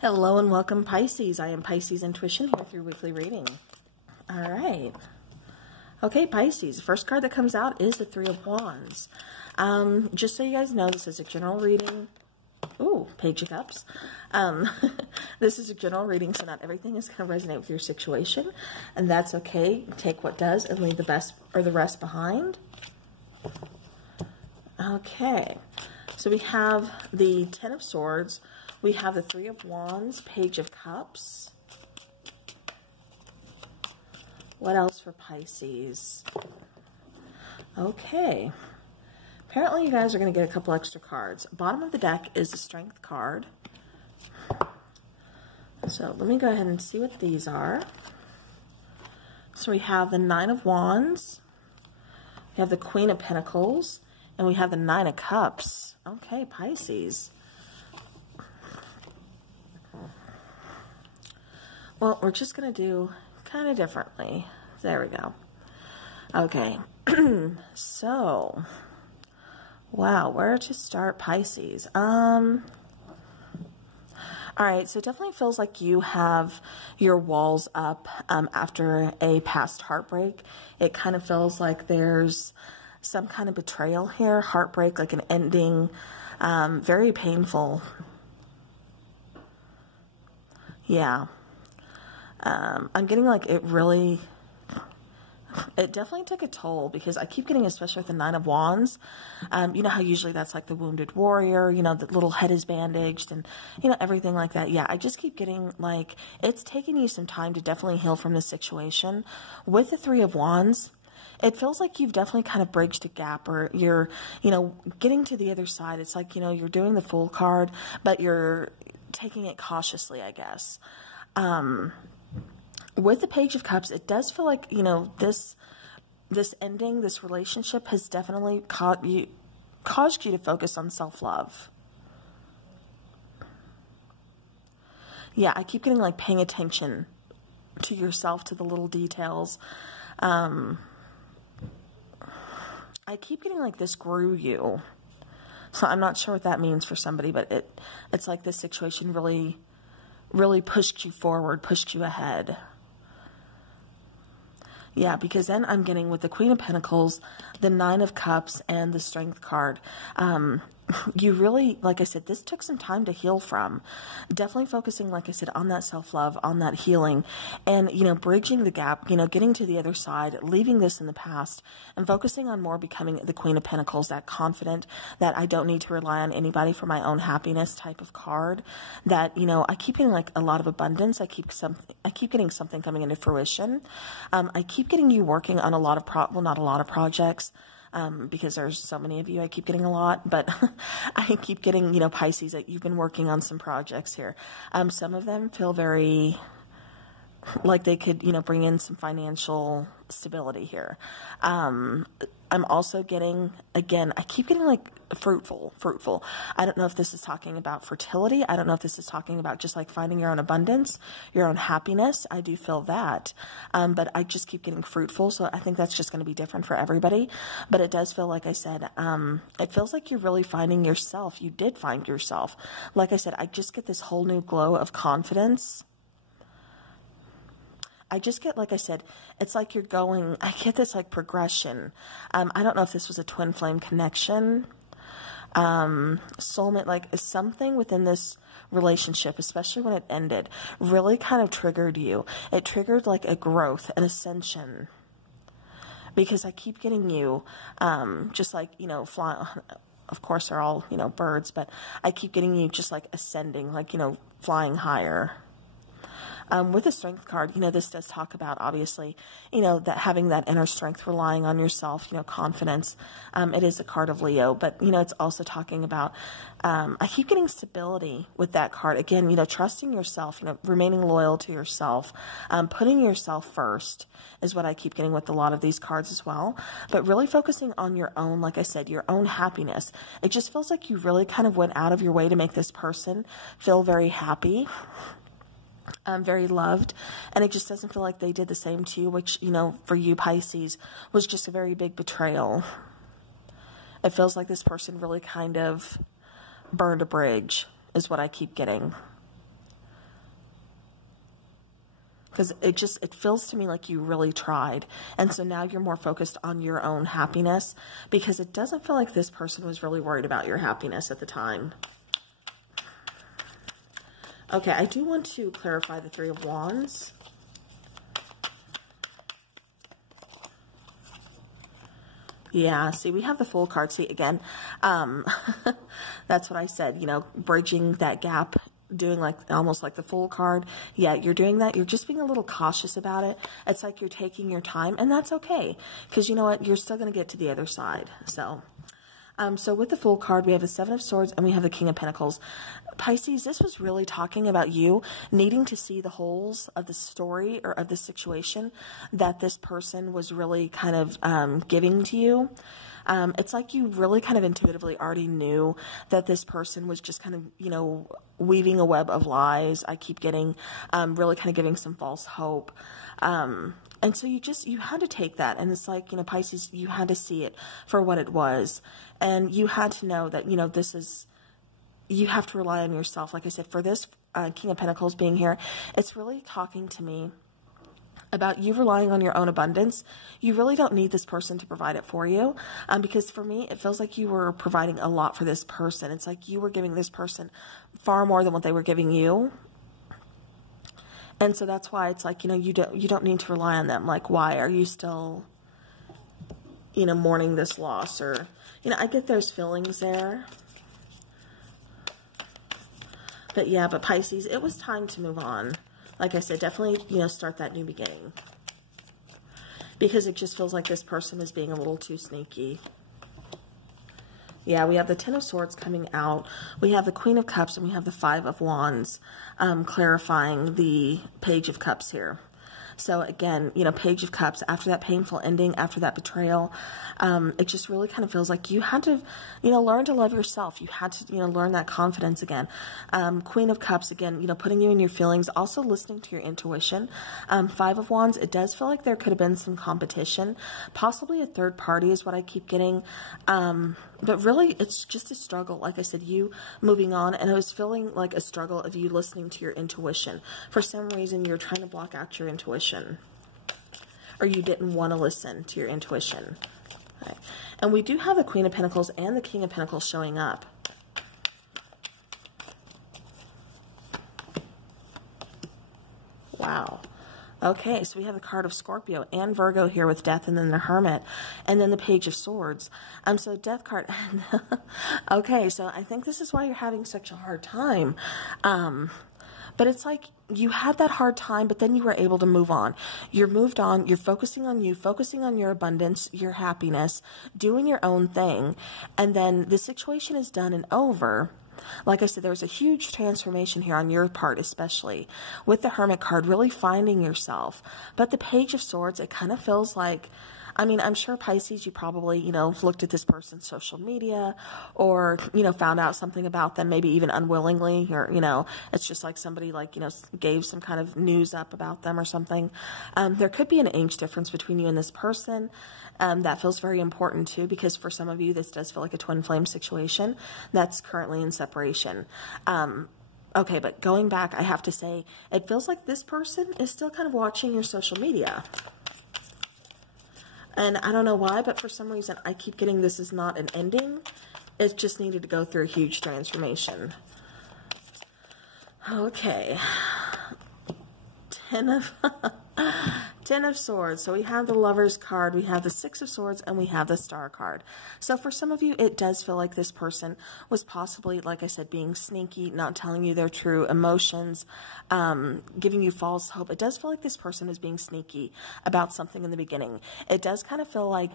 Hello and welcome, Pisces. I am Pisces Intuition here through weekly reading. All right. Okay, Pisces. The first card that comes out is the Three of Wands. Just so you guys know, this is a general reading. Ooh, Page of Cups. This is a general reading, so not everything is going to resonate with your situation, and that's okay. Take what does and leave the best or the rest behind. Okay, so we have the Ten of Swords. We have the Three of Wands, Page of Cups. What else for Pisces? Okay. Apparently you guys are going to get a couple extra cards. Bottom of the deck is the Strength card. So let me go ahead and see what these are. So we have the Nine of Wands. We have the Queen of Pentacles. And we have the Nine of Cups. Okay, Pisces. Well, we're just going to do kind of differently. There we go. Okay. So, wow, where to start, Pisces? All right, so it definitely feels like you have your walls up after a past heartbreak. It kind of feels like there's some kind of betrayal here, heartbreak, like an ending, very painful. Yeah. I'm getting like it definitely took a toll, because I keep getting, especially with the Nine of Wands, you know how usually that's like the wounded warrior, you know, the little head is bandaged and, you know, everything like that. Yeah, I just keep getting like, it's taking you some time to definitely heal from this situation. With the Three of Wands, it feels like you've definitely kind of bridged a gap, or you're, you know, getting to the other side. It's like, you know, you're doing the Fool card, but you're taking it cautiously, I guess. With the Page of Cups, it does feel like, you know, this ending, this relationship has definitely caused you to focus on self-love. Yeah, I keep getting like paying attention to yourself, to the little details. I keep getting like this grew you. So I'm not sure what that means for somebody, but it's like this situation really pushed you forward, pushed you ahead. Yeah, because then I'm getting with the Queen of Pentacles, the Nine of Cups, and the Strength card. You really, like I said, this took some time to heal from. Definitely focusing, like I said, on that self-love, on that healing, and, you know, bridging the gap, you know, getting to the other side, leaving this in the past, and focusing on more becoming the Queen of Pentacles, that confident, that I don't need to rely on anybody for my own happiness type of card. That, you know, I keep getting like a lot of abundance. I keep getting something coming into fruition. I keep getting you working on a lot of not a lot of projects. Because there's so many of you, I keep getting a lot, but I keep getting, you know, Pisces, that you've been working on some projects here. Some of them feel very like they could, you know, bring in some financial stability here. I'm also getting, again, I keep getting like fruitful. I don't know if this is talking about fertility. I don't know if this is talking about just like finding your own abundance, your own happiness. I do feel that. But I just keep getting fruitful. So I think that's just going to be different for everybody. But it does feel, like I said, it feels like you're really finding yourself. You did find yourself. Like I said, I just get this whole new glow of confidence. I just get, like I said, it's like you're going, I get this like progression. I don't know if this was a twin flame connection, soulmate, like something within this relationship, especially when it ended, really kind of triggered you. It triggered like a growth, an ascension, because I keep getting you, just like, you know, flying. Of course, they're all, you know, birds, but I keep getting you just like ascending, like, you know, flying higher. With the Strength card, you know, this does talk about, obviously, you know, that having that inner strength, relying on yourself, you know, confidence. It is a card of Leo, but, you know, it's also talking about, I keep getting stability with that card. Again, you know, trusting yourself, you know, remaining loyal to yourself, putting yourself first is what I keep getting with a lot of these cards as well. But really focusing on your own, like I said, your own happiness. It just feels like you really kind of went out of your way to make this person feel very happy. Very loved, and it just doesn't feel like they did the same to you, which, you know, for you, Pisces, was just a very big betrayal. It feels like this person really kind of burned a bridge, is what I keep getting. because it feels to me like you really tried. And so now you're more focused on your own happiness, because it doesn't feel like this person was really worried about your happiness at the time. Okay, I do want to clarify the Three of Wands. Yeah, see, we have the Fool card. See, again, that's what I said, you know, bridging that gap, doing like almost like the Fool card. Yeah, you're doing that. You're just being a little cautious about it. It's like you're taking your time, and that's okay, because you know what? You're still going to get to the other side. So with the Fool card, we have the Seven of Swords and we have the King of Pentacles. Pisces, this was really talking about you needing to see the holes of the story or of the situation that this person was really kind of giving to you. It's like you really kind of intuitively already knew that this person was just kind of, you know, weaving a web of lies. I keep getting really kind of giving some false hope. And so you had to take that. And it's like, you know, Pisces, you had to see it for what it was. And you had to know that, you know, you have to rely on yourself. Like I said, for this King of Pentacles being here, it's really talking to me about you relying on your own abundance. You really don't need this person to provide it for you. Because for me, it feels like you were providing a lot for this person. It's like you were giving this person far more than what they were giving you. And so that's why it's like, you know, you don't need to rely on them. Like, why are you still, you know, mourning this loss? Or, you know, I get those feelings there. But yeah, but Pisces, it was time to move on. Like I said, definitely, you know, start that new beginning. Because it just feels like this person is being a little too sneaky. Yeah, we have the Ten of Swords coming out. We have the Queen of Cups and we have the Five of Wands, clarifying the Page of Cups here. So again, you know, Page of Cups, after that painful ending, after that betrayal, it just really kind of feels like you had to, you know, learn to love yourself. You had to, you know, learn that confidence again. Queen of Cups, again, you know, putting you in your feelings, also listening to your intuition. Five of Wands, it does feel like there could have been some competition. Possibly a third party is what I keep getting. But really, it's just a struggle. Like I said, you moving on, and I was feeling like a struggle of you listening to your intuition. For some reason, you're trying to block out your intuition. Or you didn't want to listen to your intuition. Right. And we do have the Queen of Pentacles and the King of Pentacles showing up. Wow. Okay, so we have the card of Scorpio and Virgo here with Death, and then the Hermit, and then the Page of Swords. So Death card. Okay, so I think this is why you're having such a hard time. But it's like you had that hard time, but then you were able to move on. You're moved on. You're focusing on you, focusing on your abundance, your happiness, doing your own thing. And then the situation is done and over. Like I said, there was a huge transformation here on your part, especially with the Hermit card, really finding yourself. But the Page of Swords, it kind of feels like, I mean, I'm sure Pisces, you probably, you know, looked at this person's social media or, you know, found out something about them, maybe even unwillingly, or, you know, it's just like somebody like, you know, gave some kind of news up about them or something. There could be an age difference between you and this person. That feels very important too, because for some of you, this does feel like a twin flame situation that's currently in separation. Okay, but going back, I have to say, it feels like this person is still kind of watching your social media. And I don't know why, but for some reason, I keep getting this is not an ending. It just needed to go through a huge transformation. Okay. Ten of Swords. So we have the Lover's card, we have the Six of Swords, and we have the Star card. So for some of you, it does feel like this person was possibly, like I said, being sneaky, not telling you their true emotions, giving you false hope. It does feel like this person is being sneaky about something in the beginning. It does kind of feel like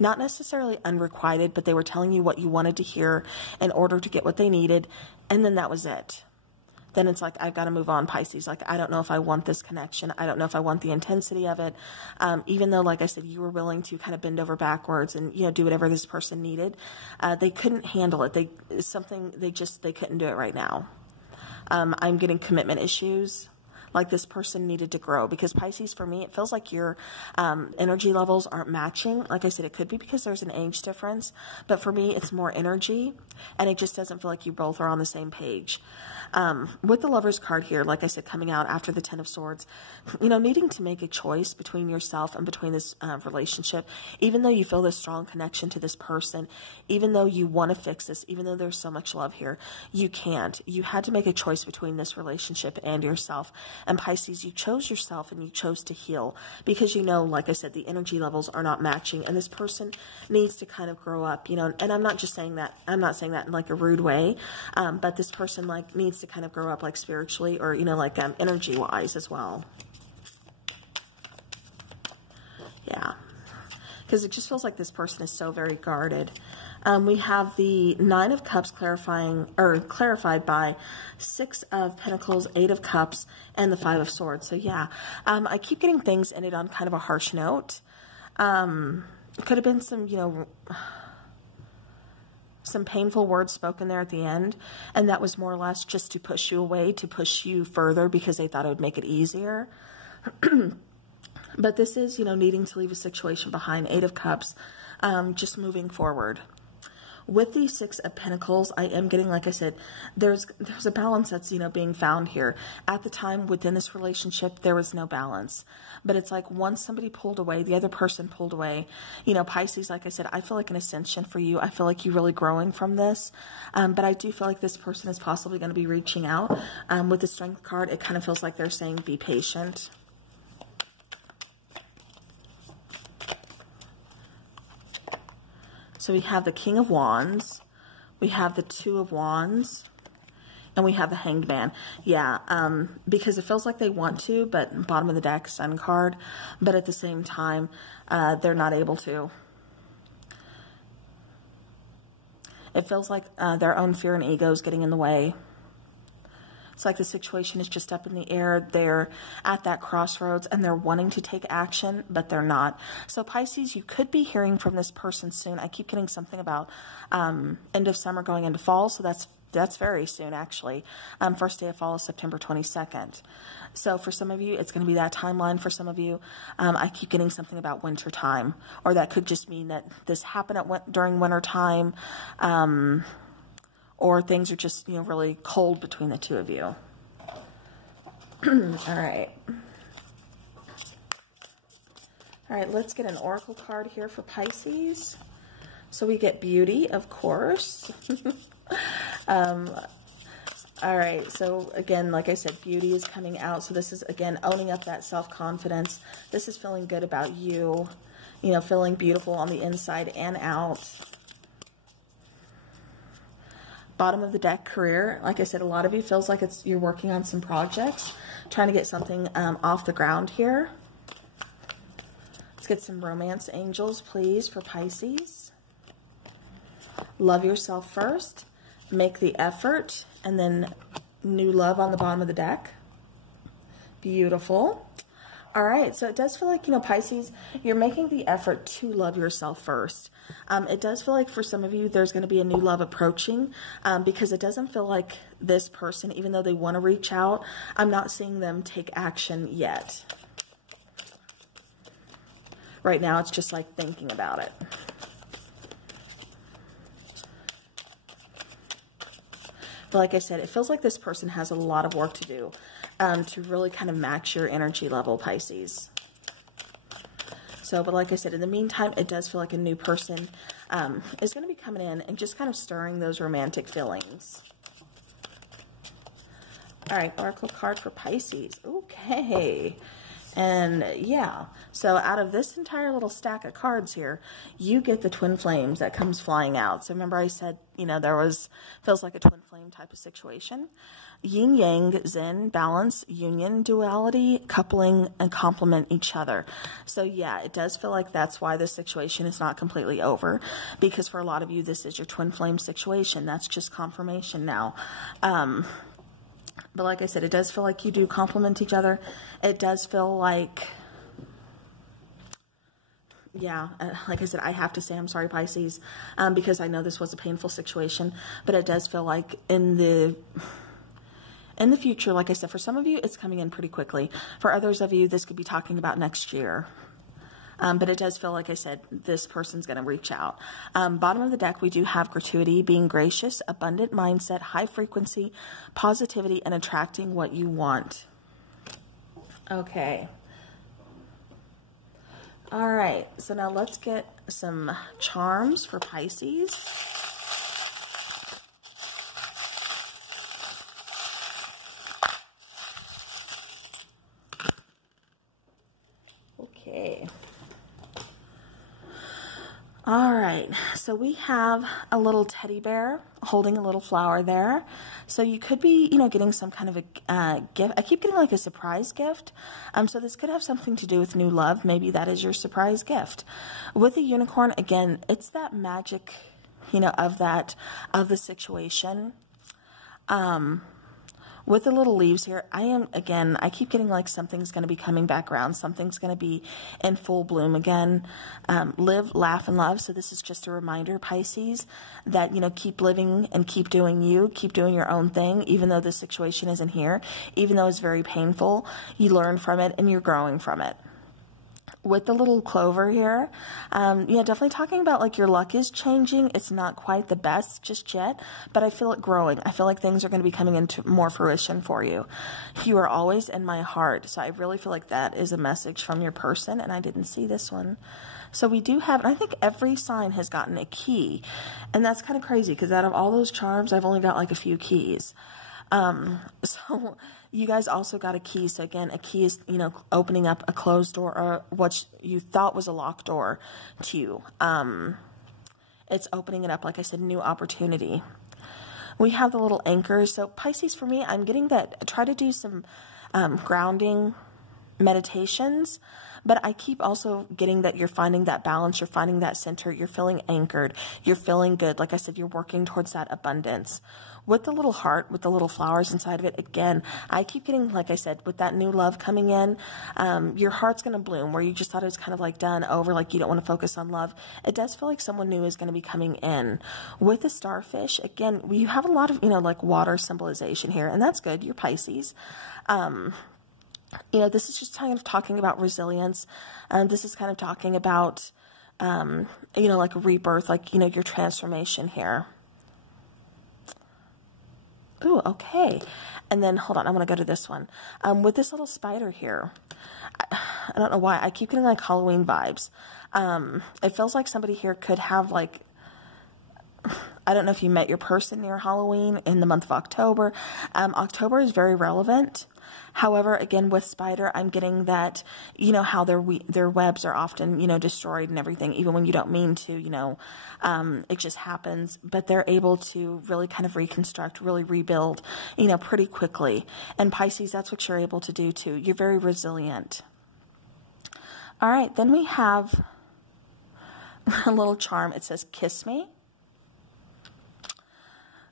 not necessarily unrequited, but they were telling you what you wanted to hear in order to get what they needed, and then that was it. Then it's like, I've got to move on, Pisces. Like, I don't know if I want this connection. I don't know if I want the intensity of it. Even though, like I said, you were willing to kind of bend over backwards and, you know, do whatever this person needed. They couldn't handle it. They couldn't do it right now. I'm getting commitment issues. like this person needed to grow. Because Pisces, for me, it feels like your energy levels aren't matching. Like I said, it could be because there's an age difference, but for me, it's more energy, and it just doesn't feel like you both are on the same page. With the Lover's card here, like I said, coming out after the Ten of Swords, you know, needing to make a choice between yourself and between this relationship, even though you feel this strong connection to this person, even though you want to fix this, even though there's so much love here, you can't. You had to make a choice between this relationship and yourself. And Pisces, you chose yourself and you chose to heal because you know, like I said, the energy levels are not matching, and this person needs to kind of grow up, you know, and I'm not just saying that, I'm not saying that in like a rude way, but this person like needs to kind of grow up like spiritually or, you know, like energy wise as well. Yeah, because it just feels like this person is so very guarded. We have the Nine of Cups clarified by Six of Pentacles, Eight of Cups, and the Five of Swords. So yeah, I keep getting things ended on kind of a harsh note. Could have been some, you know, some painful words spoken there at the end, and that was more or less just to push you away, to push you further because they thought it would make it easier. But this is, you know, needing to leave a situation behind. Eight of Cups, just moving forward. With the Six of Pentacles, I am getting, like I said, there's a balance that's, you know, being found here. At the time within this relationship, there was no balance. But it's like once somebody pulled away, the other person pulled away. You know, Pisces, like I said, I feel like an ascension for you. I feel like you're really growing from this. But I do feel like this person is possibly going to be reaching out. With the Strength card, it kind of feels like they're saying, be patient. So we have the King of Wands, we have the Two of Wands, and we have the Hanged Man. Yeah, because it feels like they want to, but bottom of the deck, Sun card, but at the same time, they're not able to. It feels like their own fear and ego is getting in the way. It's like the situation is just up in the air. They're at that crossroads and they're wanting to take action, but they're not. So Pisces, you could be hearing from this person soon. I keep getting something about end of summer going into fall. So that's very soon, actually. First day of fall is September 22nd. So for some of you, it's going to be that timeline. For some of you, I keep getting something about winter time, or that could just mean that this happened during winter time. Or things are just, you know, really cold between the two of you. All right. All right, let's get an oracle card here for Pisces. So we get beauty, of course. All right, so again, like I said, beauty is coming out. So this is, again, owning up that self-confidence. This is feeling good about you, you know, feeling beautiful on the inside and out. Bottom of the deck, career. Like I said, a lot of you feels like you're working on some projects, trying to get something off the ground here. Let's get some romance angels, please, for Pisces. Love yourself first. Make the effort. And then new love on the bottom of the deck. Beautiful. All right, so it does feel like, you know, Pisces, you're making the effort to love yourself first. It does feel like for some of you, there's going to be a new love approaching because it doesn't feel like this person, even though they want to reach out, I'm not seeing them take action yet. Right now, it's just like thinking about it. But like I said, it feels like this person has a lot of work to do to really kind of match your energy level, Pisces. So, but like I said, in the meantime, it does feel like a new person is going to be coming in and just kind of stirring those romantic feelings. All right, oracle card for Pisces. Okay. And yeah, so out of this entire little stack of cards here, you get the twin flames that comes flying out. So remember I said, you know, feels like a twin flame type of situation. Yin yang, zen, balance, union, duality, coupling, and complement each other. So yeah, it does feel like that's why this situation is not completely over, because for a lot of you, this is your twin flame situation. That's just confirmation now. But like I said, it does feel like you do complement each other. It does feel like, yeah, like I said, I have to say I'm sorry, Pisces, because I know this was a painful situation. But it does feel like in the future, like I said, for some of you, it's coming in pretty quickly. For others of you, this could be talking about next year. But it does feel, like I said, this person's going to reach out. Bottom of the deck, we do have gratuity, being gracious, abundant mindset, high frequency, positivity, and attracting what you want. Okay. All right. So now let's get some charms for Pisces. Okay. All right, so we have a little teddy bear holding a little flower there. So you could be, getting some kind of a gift. I keep getting like a surprise gift. So this could have something to do with new love. Maybe that is your surprise gift. With the unicorn, again, it's that magic, of the situation. With the little leaves here, I keep getting like something's going to be coming back around. Something's going to be in full bloom again. Live, laugh, and love. So this is just a reminder, Pisces, that, keep living and keep doing you. Keep doing your own thing, even though this situation isn't here. Even though it's very painful, you learn from it and you're growing from it. With the little clover here, definitely talking about like your luck is changing. It's not quite the best just yet, but I feel it growing. I feel like things are going to be coming into more fruition for you. You are always in my heart. So I really feel like that is a message from your person, and I didn't see this one. So we do have, and I think every sign has gotten a key, and that's kind of crazy because out of all those charms, I've only got like a few keys. So you guys also got a key. So again, a key is, opening up a closed door or what you thought was a locked door to you. It's opening it up, like I said, new opportunity. We have the little anchors. So Pisces, for me, I'm getting that, try to do some grounding meditations, but I keep also getting that you're finding that balance, you're finding that center, you're feeling anchored, you're feeling good. Like I said, you're working towards that abundance. With the little heart, with the little flowers inside of it, again, I keep getting, like I said, with that new love coming in, your heart's going to bloom where you just thought it was kind of like done over, like you don't want to focus on love. It does feel like someone new is going to be coming in. With the starfish, again, you have a lot of, like water symbolization here, and that's good. You're Pisces. This is just kind of talking about resilience. This is kind of talking about, like a rebirth, like, your transformation here. Ooh, okay. And then, hold on, I'm going to go to this one. With this little spider here, I don't know why, I keep getting like Halloween vibes. It feels like somebody here could have like, I don't know if you met your person near Halloween in the month of October. October is very relevant. However, again, with spider, I'm getting that, how their webs are often, destroyed and everything, even when you don't mean to, it just happens. But they're able to really kind of reconstruct, really rebuild, pretty quickly. And Pisces, that's what you're able to do too. You're very resilient. All right, then we have a little charm. It says, kiss me.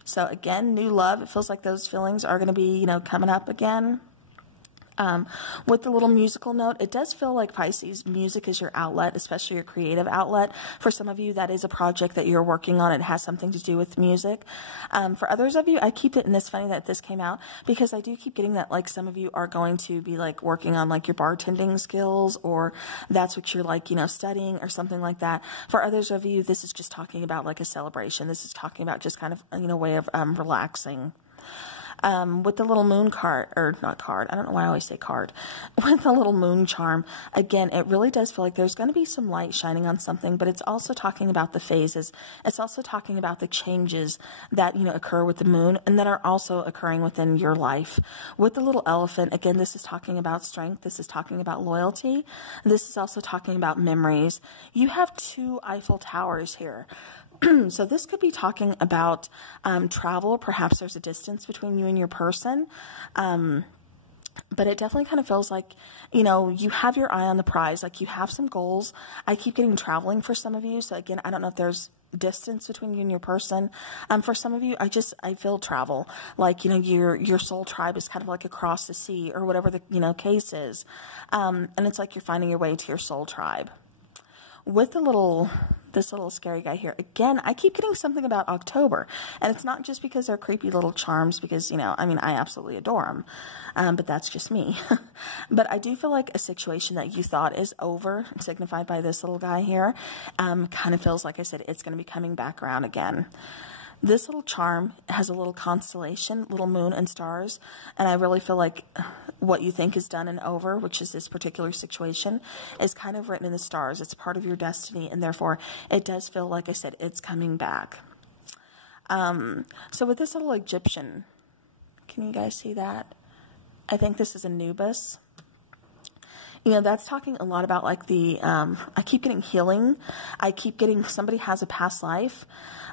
So again, new love. It feels like those feelings are going to be, coming up again. With the little musical note, it does feel like Pisces, music is your outlet, especially your creative outlet. For some of you, that is a project that you're working on. It has something to do with music. For others of you, I keep it, and it's funny that this came out because I do keep getting that, like, some of you are going to be like working on like your bartending skills, or that's what you're like, studying or something like that. For others of you, this is just talking about like a celebration. This is talking about just kind of, way of relaxing. With the little moon card, or not card, I don't know why I always say card, with the little moon charm, again, it really does feel like there's going to be some light shining on something, but it's also talking about the phases. It's also talking about the changes that, occur with the moon and that are also occurring within your life. With the little elephant, again, this is talking about strength. This is talking about loyalty. This is also talking about memories. You have 2 Eiffel Towers here. So this could be talking about travel. Perhaps there's a distance between you and your person. But it definitely kind of feels like, you have your eye on the prize. Like you have some goals. I keep getting traveling for some of you. So again, I don't know if there's distance between you and your person. For some of you, I feel travel. Like, your soul tribe is kind of like across the sea or whatever the, case is. And it's like you're finding your way to your soul tribe. with this little scary guy here, again, I keep getting something about October. And it's not just because they're creepy little charms, because, you know, I mean, I absolutely adore them. But that's just me. But I do feel like a situation that you thought is over, signified by this little guy here, kind of feels like I said, it's going to be coming back around again. This little charm has a little constellation, little moon and stars, and I really feel like what you think is done and over, which is this particular situation, is kind of written in the stars. It's part of your destiny, and therefore it does feel like I said, it's coming back. So with this little Egyptian, can you guys see that? I think this is Anubis. You know, that's talking a lot about like I keep getting healing. I keep getting somebody has a past life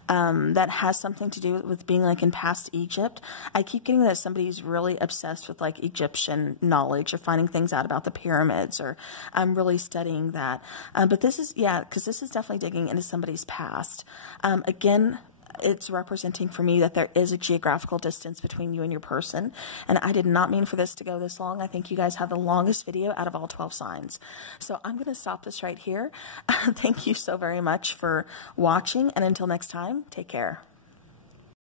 that has something to do with being like in past Egypt. I keep getting that somebody's really obsessed with like Egyptian knowledge or finding things out about the pyramids, or I'm really studying that. But this is, yeah, because this is definitely digging into somebody's past. Again, it's representing for me that there is a geographical distance between you and your person. And I did not mean for this to go this long. I think you guys have the longest video out of all 12 signs. So I'm going to stop this right here. Thank you so very much for watching. And until next time, take care.